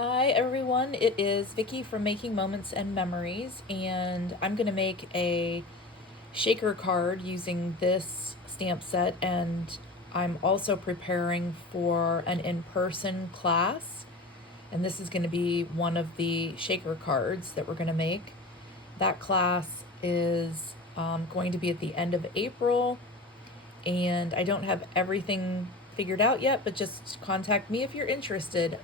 Hi everyone, it is Vicky from Making Moments and Memories, and I'm going to make a shaker card using this stamp set, and I'm also preparing for an in-person class, and this is going to be one of the shaker cards that we're going to make. That class is going to be at the end of April, and I don't have everything figured out yet, but just contact me if you're interested.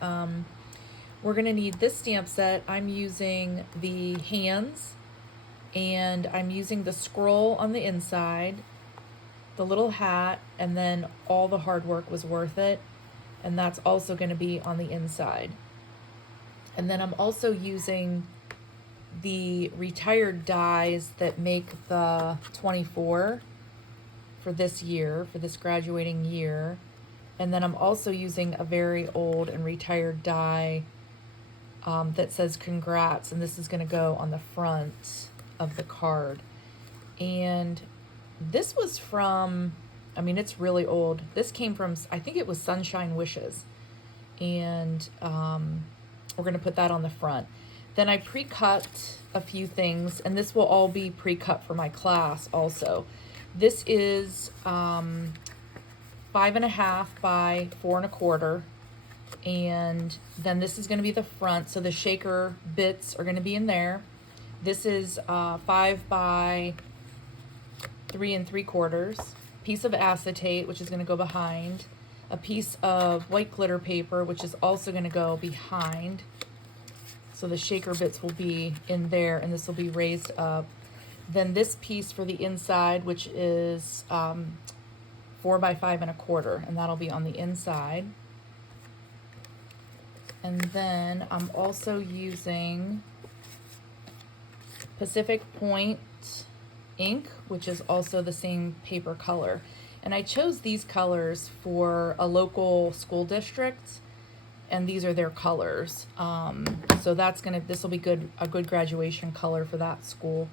We're going to need this stamp set. I'm using the hands, and I'm using the scroll on the inside, the little hat, and then all the hard work was worth it. And that's also going to be on the inside. And then I'm also using the retired dies that make the 24 for this year, for this graduating year. And then I'm also using a very old and retired die that says congrats, and this is going to go on the front of the card. And this was from, I mean, it's really old. This came from, I think it was Sunshine Wishes. And we're going to put that on the front. Then I pre-cut a few things, and this will all be pre-cut for my class also. This is 5.5 by 4.25. And then this is going to be the front, so the shaker bits are going to be in there. This is 5 by 3.75, piece of acetate, which is going to go behind, a piece of white glitter paper, which is also going to go behind, so the shaker bits will be in there, and this will be raised up. Then this piece for the inside, which is 4 by 5.25, and that'll be on the inside. And then I'm also using Pacific Point ink, which is also the same paper color. And I chose these colors for a local school district, and these are their colors. So this will be a good graduation color for that school.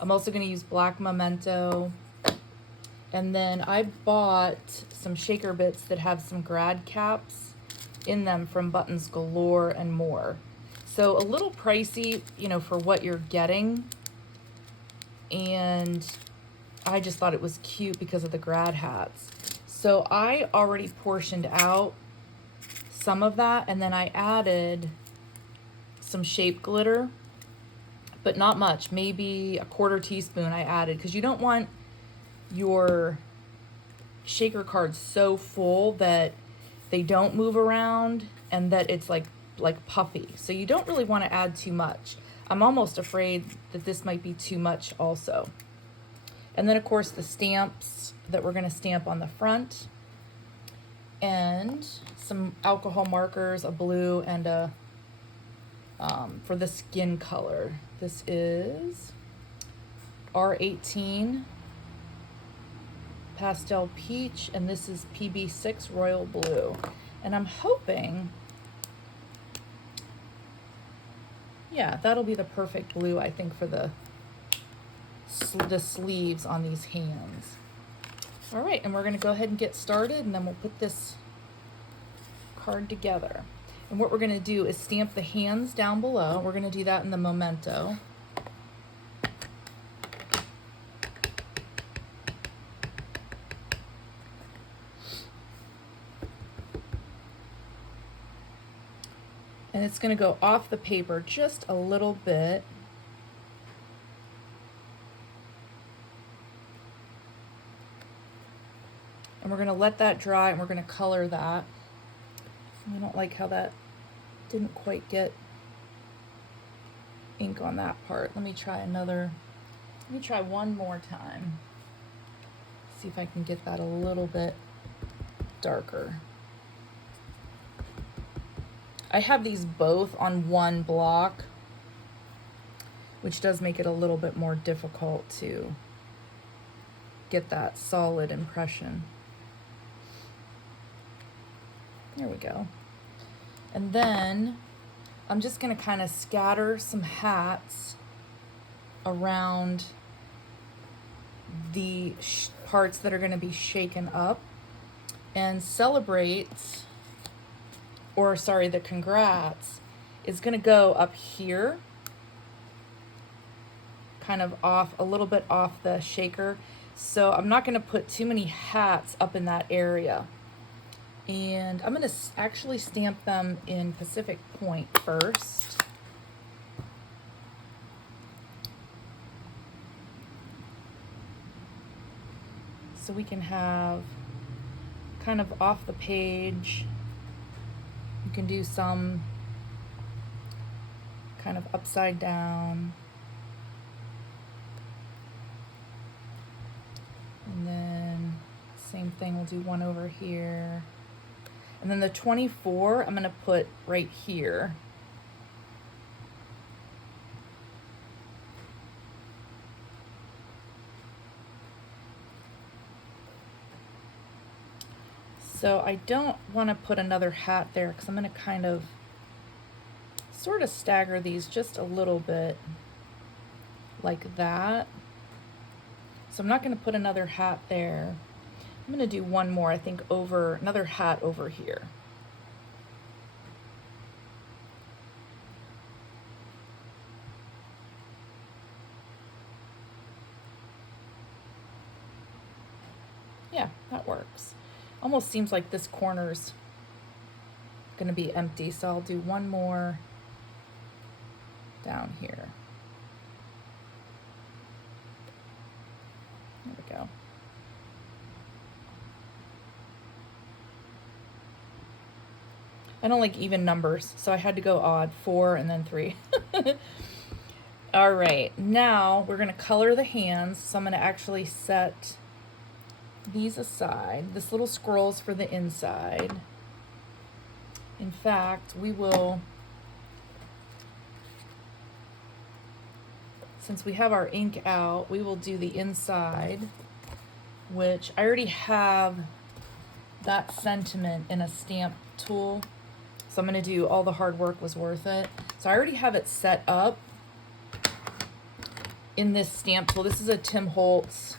I'm also gonna use black memento. And then I bought some shaker bits that have some grad caps in them from Buttons Galore and more. So a little pricey, for what you're getting. And I just thought it was cute because of the grad hats. So I already portioned out some of that, and then I added some shape glitter, but not much, maybe a 1/4 teaspoon I added, because you don't want your shaker cards so full that they don't move around and that it's like puffy. So you don't really want to add too much. I'm almost afraid that this might be too much also. And then of course the stamps that we're going to stamp on the front, and some alcohol markers, a blue and a for the skin color. This is R18 Pastel Peach, and this is PB6 Royal Blue. And I'm hoping, yeah, that'll be the perfect blue, I think, for the sleeves on these hands. All right, and we're going to go ahead and get started, and then we'll put this card together. And what we're going to do is stamp the hands down below. We're going to do that in the memento. And it's going to go off the paper just a little bit. And we're going to let that dry, and we're going to color that. I don't like how that didn't quite get ink on that part. Let me try one more time. See if I can get that a little bit darker. I have these both on one block, which does make it a little bit more difficult to get that solid impression. There we go. And then I'm just going to kind of scatter some hats around the parts that are going to be shaken up, and celebrate, or sorry, the congrats is going to go up here, kind of off, a little bit off the shaker. So I'm not going to put too many hats up in that area. And I'm going to actually stamp them in Pacific Point first. So we can have kind of off the page. You can do some kind of upside down. And then same thing, we'll do one over here. And then the 24, I'm going to put right here. So I don't want to put another hat there because I'm going to kind of sort of stagger these just a little bit like that. So I'm not going to put another hat there. I'm going to do one more, I think, over another hat over here. Yeah, that works. Almost seems like this corner's going to be empty, so I'll do one more down here. There we go. I don't like even numbers, so I had to go odd, 4 and then 3. All right, now we're gonna color the hands. So I'm gonna actually set these aside. This little scroll's for the inside. In fact, we will, since we have our ink out, we will do the inside, which I already have that sentiment in a stamp tool. So I'm going to do all the hard work was worth it. So I already have it set up in this stamp tool. This is a Tim Holtz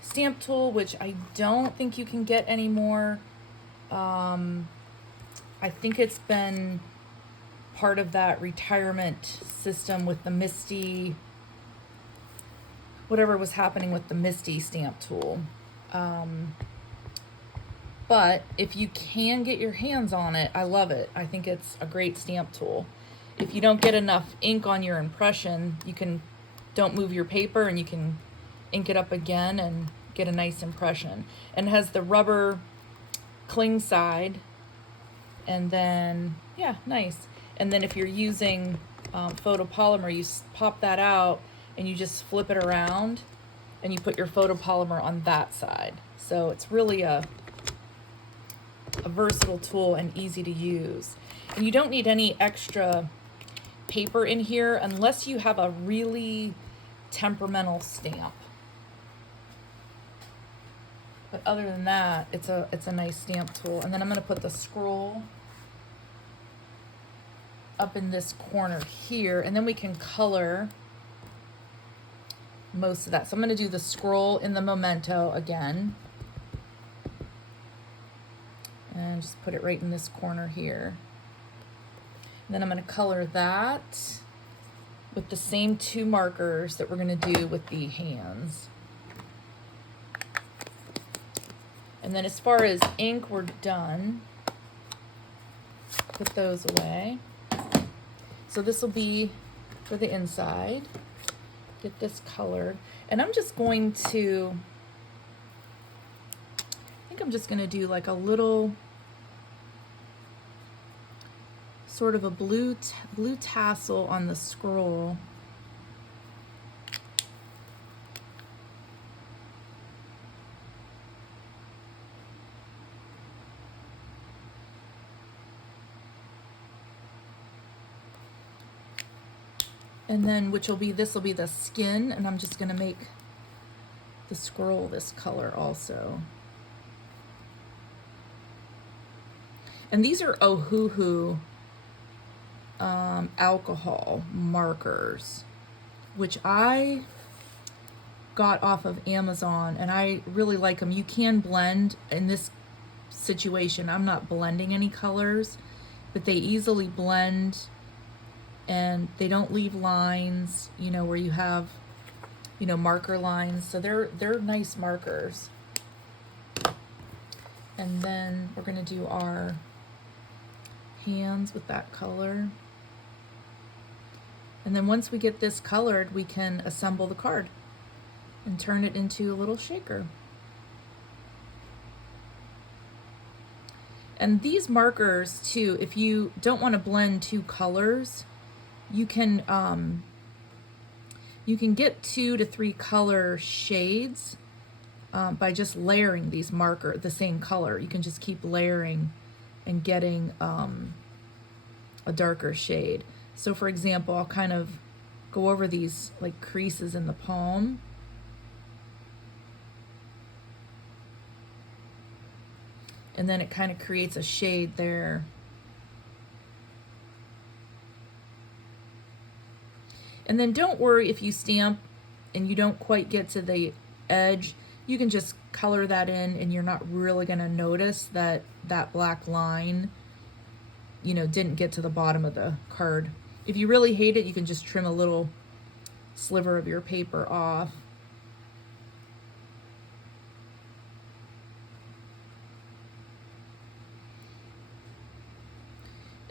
stamp tool, which I don't think you can get anymore. I think it's been part of that retirement system with the Misty, whatever was happening with the Misty stamp tool. But if you can get your hands on it, I love it. I think it's a great stamp tool. If you don't get enough ink on your impression, you can, don't move your paper and you can ink it up again and get a nice impression. And it has the rubber cling side, and then, yeah, nice. And then if you're using photopolymer, you pop that out and you just flip it around and you put your photopolymer on that side. So it's really a versatile tool and easy to use. And you don't need any extra paper in here unless you have a really temperamental stamp. But other than that, it's a nice stamp tool. And then I'm going to put the scroll up in this corner here, and then we can color most of that. So I'm going to do the scroll in the memento again. And just put it right in this corner here. And then I'm going to color that with the same 2 markers that we're going to do with the hands. And then as far as ink, we're done. Put those away. So this will be for the inside. Get this colored. And I'm just going to, I think I'm just going to do like a little sort of a blue tassel on the scroll. And then, which will be, this will be the skin, and I'm just going to make the scroll this color also. And these are Ohuhu alcohol markers, which I got off of Amazon, and I really like them. You can blend. In this situation, I'm not blending any colors, but they easily blend and they don't leave lines, you know, where you have, you know, marker lines. So they're nice markers. And then we're gonna do our hands with that color. And then once we get this colored, we can assemble the card and turn it into a little shaker. And these markers too, if you don't want to blend two colors, you can get 2 to 3 color shades by just layering these the same color. You can just keep layering and getting a darker shade. So for example, I'll kind of go over these like creases in the palm. And then it kind of creates a shade there. And then don't worry if you stamp and you don't quite get to the edge. You can just color that in and you're not really going to notice that that black line, you know, didn't get to the bottom of the card. If you really hate it, you can just trim a little sliver of your paper off.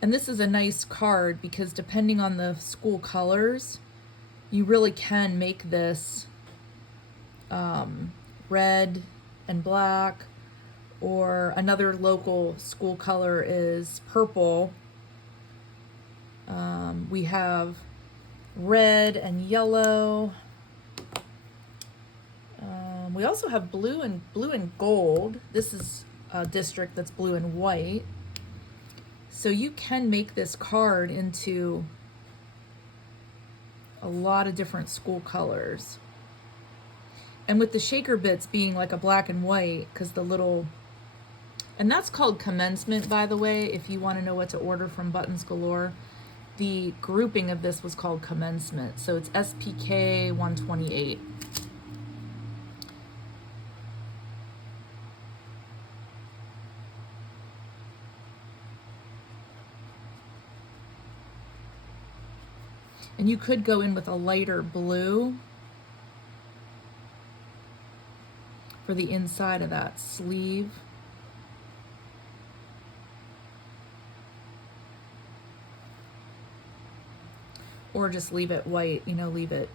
And this is a nice card because depending on the school colors, you really can make this red and black, or another local school color is purple. We have red and yellow. We also have blue and gold. This is a district that's blue and white. So you can make this card into a lot of different school colors. And with the shaker bits being like a black and white, because and that's called commencement, by the way, if you want to know what to order from Buttons Galore. The grouping of this was called commencement. So it's SPK 128. And you could go in with a lighter blue for the inside of that sleeve. Or just leave it white, you know, leave it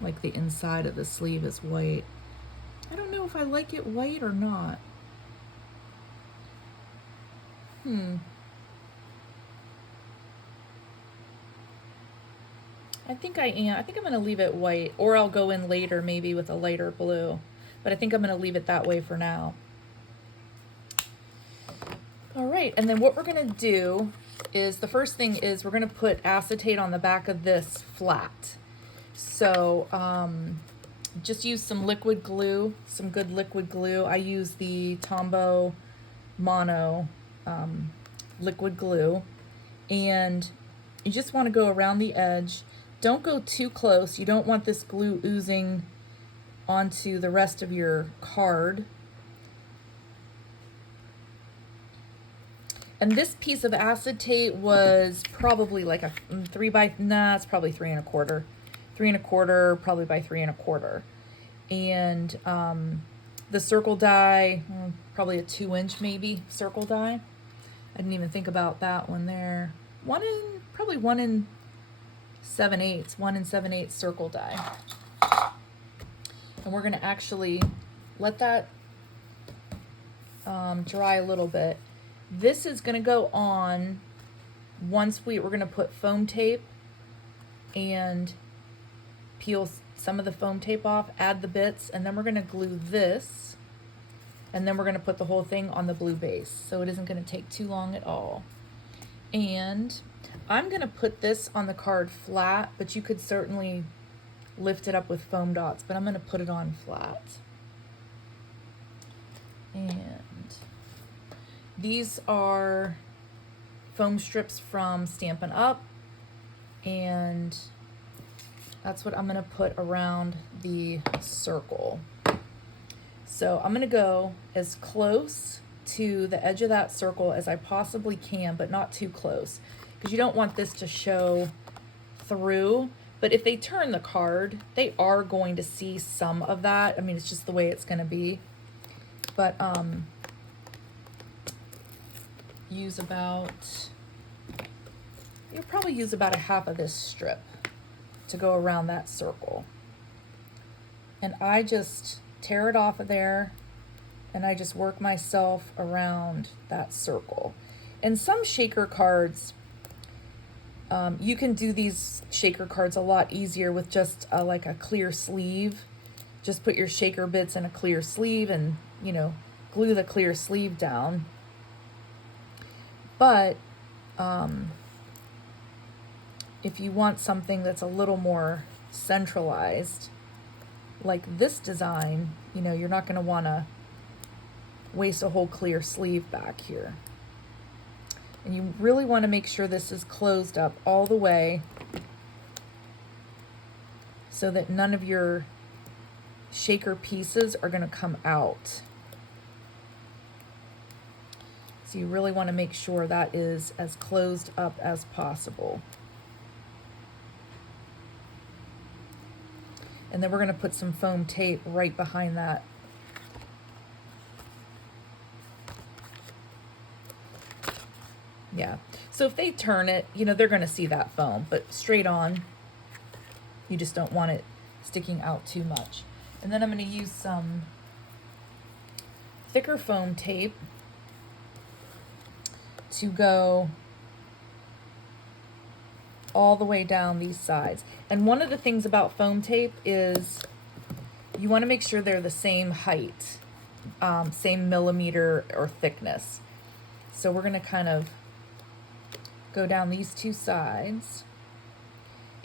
like the inside of the sleeve is white. I don't know if I like it white or not. I think I am. I think I'm going to leave it white, or I'll go in later maybe with a lighter blue. But I think I'm going to leave it that way for now. All right, and then what we're going to do is, the first thing is we're going to put acetate on the back of this flat. So just use some liquid glue, some good liquid glue. I use the Tombow Mono liquid glue, and you just want to go around the edge. Don't go too close. You don't want this glue oozing onto the rest of your card. And this piece of acetate was probably like a it's probably 3 1/4. 3 1/4, probably by 3 1/4. And the circle die, probably a 2-inch maybe circle die. I didn't even think about that one there. Probably 1 7/8 circle die. And we're gonna actually let that dry a little bit. This is gonna go on once we're gonna put foam tape and peel some of the foam tape off, add the bits, and then we're gonna glue this, and then we're gonna put the whole thing on the blue base. So it isn't gonna take too long at all. And I'm gonna put this on the card flat, but you could certainly lift it up with foam dots, but I'm gonna put it on flat. And these are foam strips from Stampin' Up, and that's what I'm gonna put around the circle. So I'm gonna go as close to the edge of that circle as I possibly can, but not too close, because you don't want this to show through. But if they turn the card, they are going to see some of that. I mean, it's just the way it's going to be. But use about, you'll probably use about a half of this strip to go around that circle. And I just tear it off of there, and I just work myself around that circle. And some shaker cards, you can do these shaker cards a lot easier with just like a clear sleeve. Just put your shaker bits in a clear sleeve and, you know, glue the clear sleeve down. But if you want something that's a little more centralized, like this design, you know, you're not going to want to waste a whole clear sleeve back here. And you really want to make sure this is closed up all the way so that none of your shaker pieces are going to come out. So you really want to make sure that is as closed up as possible. And then we're going to put some foam tape right behind that. Yeah, so if they turn it, you know, they're going to see that foam, but straight on, you just don't want it sticking out too much. And then I'm going to use some thicker foam tape to go all the way down these sides. And one of the things about foam tape is you want to make sure they're the same height, same millimeter or thickness. So we're going to kind of go down these two sides.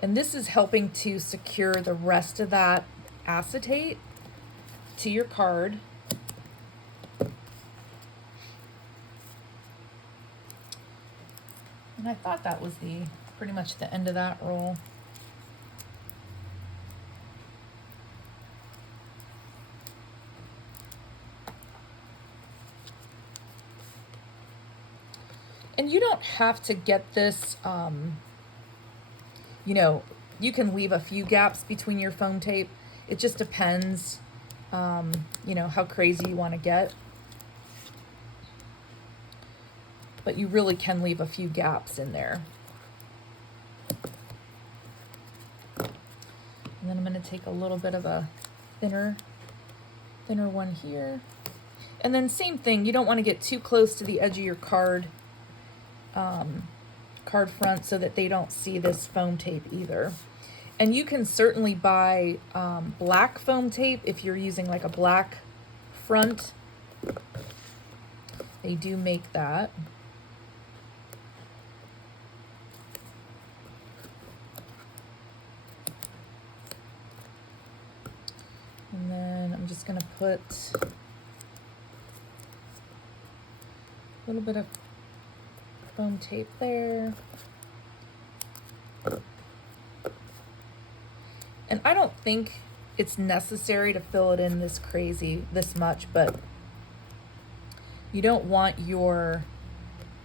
And this is helping to secure the rest of that acetate to your card. And I thought that was pretty much the end of that roll. And you don't have to get this, you know, you can leave a few gaps between your foam tape. It just depends, you know, how crazy you want to get. But you really can leave a few gaps in there. And then I'm going to take a little bit of a thinner one here. And then same thing, you don't want to get too close to the edge of your card front so that they don't see this foam tape either. And you can certainly buy black foam tape if you're using like a black front. They do make that. And then I'm just going to put a little bit of foam tape there. And I don't think it's necessary to fill it in this much, but you don't want your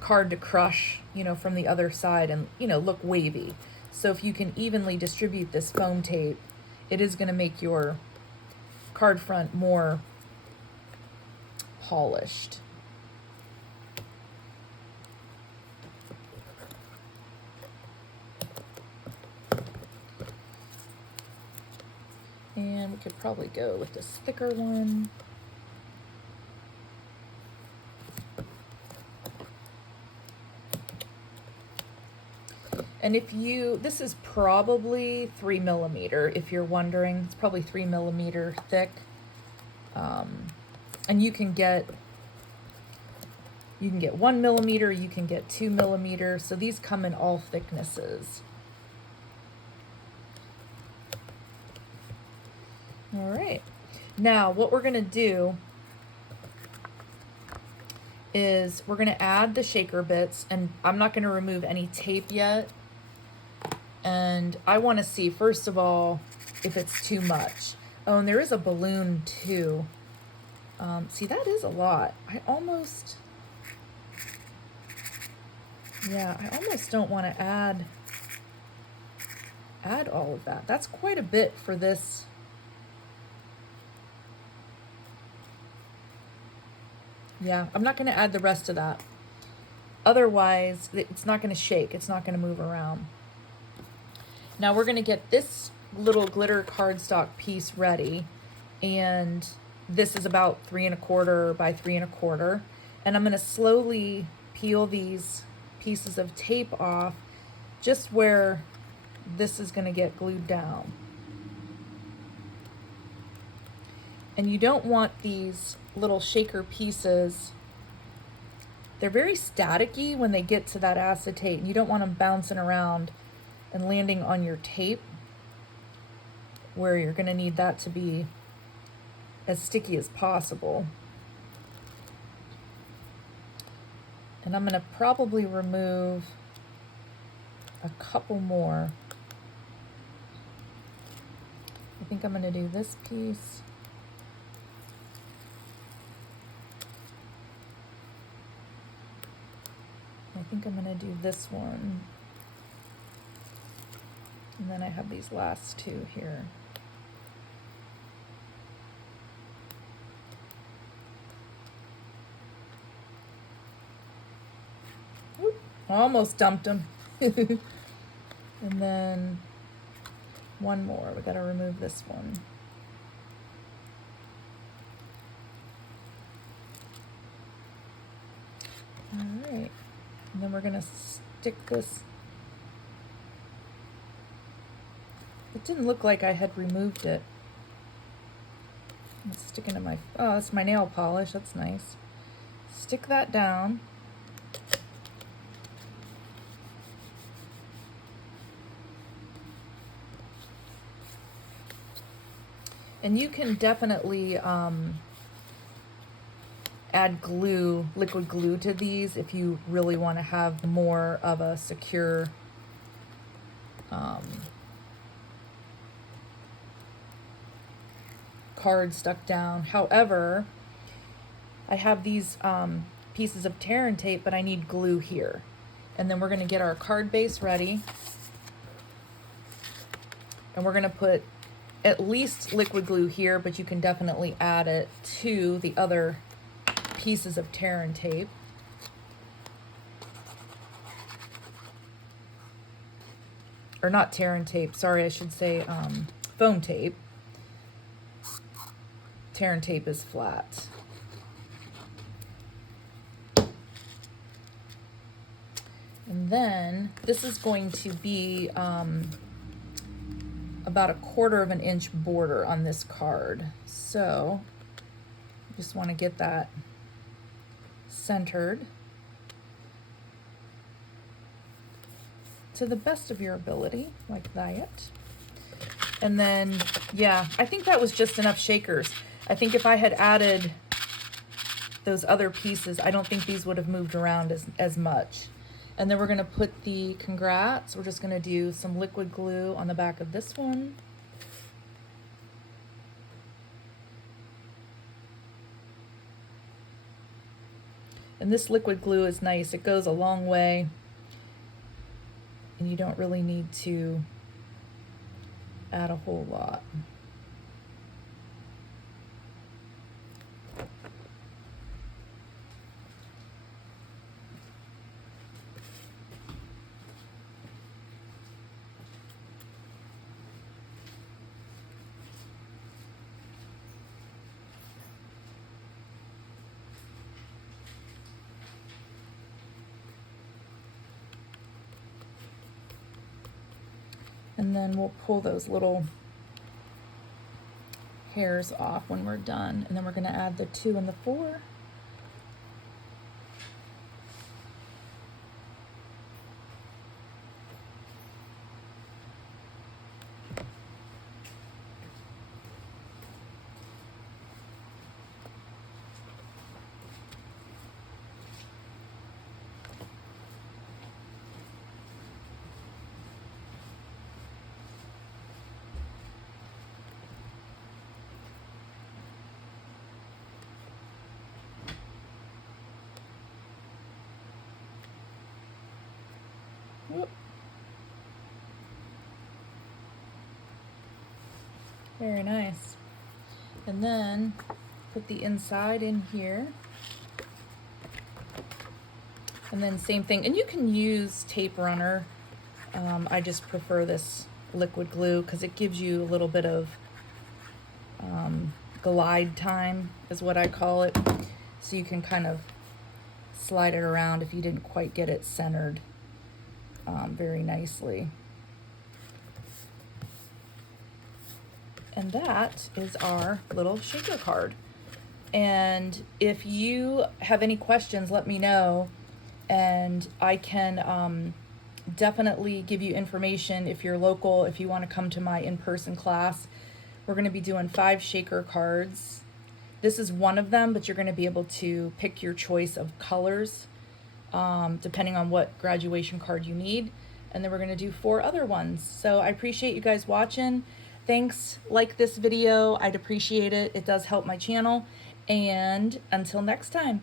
card to crush, you know, from the other side and, you know, look wavy. So if you can evenly distribute this foam tape, it is going to make your card front more polished. And we could probably go with this thicker one. And if this is probably 3 millimeter, if you're wondering, it's probably 3 millimeter thick. And you can get 1 millimeter, you can get 2 millimeter. So these come in all thicknesses. All right, now what we're gonna do is we're gonna add the shaker bits, and I'm not gonna remove any tape yet. And I wanna see, first of all, if it's too much. Oh, and there is a balloon too. See, that is a lot. I almost don't want to add all of that. That's quite a bit for this. Yeah, I'm not going to add the rest of that. Otherwise, it's not going to shake. It's not going to move around. Now we're going to get this little glitter cardstock piece ready. And this is about 3 1/4 by 3 1/4. And I'm going to slowly peel these pieces of tape off just where this is going to get glued down. And you don't want these little shaker pieces, they're very staticky when they get to that acetate, and you don't want them bouncing around and landing on your tape where you're going to need that to be as sticky as possible. And I'm going to probably remove a couple more. I think I'm going to do this piece. I think I'm going to do this one. And then I have these last two here. Oop, almost dumped them. And then one more. We got to remove this one. All right. And then we're going to stick this. It didn't look like I had removed it. It's sticking to my, oh, that's my nail polish. That's nice. Stick that down. And you can definitely add glue, liquid glue to these if you really want to have more of a secure card stuck down. However, I have these pieces of tear and tape, but I need glue here. And then we're going to get our card base ready. And we're going to put at least liquid glue here, but you can definitely add it to the other pieces of tear and tape. Or not tear and tape, sorry, I should say foam tape. Tear and tape is flat. And then this is going to be about 1/4 inch border on this card. So just want to get that centered to the best of your ability, like that. And then, yeah, I think that was just enough shakers. I think if I had added those other pieces, I don't think these would have moved around as much. And then we're going to put the congrats. We're just going to do some liquid glue on the back of this one. And this liquid glue is nice. It goes a long way. And you don't really need to add a whole lot. And then we'll pull those little hairs off when we're done. And then we're going to add the 2 and the 4. Whoop. Very nice. And then put the inside in here. And then same thing, and you can use tape runner. I just prefer this liquid glue because it gives you a little bit of glide time is what I call it. So you can kind of slide it around if you didn't quite get it centered very nicely. And that is our little shaker card. And if you have any questions, let me know, and I can definitely give you information if you're local, if you want to come to my in-person class. We're going to be doing 5 shaker cards. This is one of them, but you're going to be able to pick your choice of colors depending on what graduation card you need. And then we're going to do 4 other ones. So I appreciate you guys watching. Thanks. Like this video. I'd appreciate it. It does help my channel. And until next time.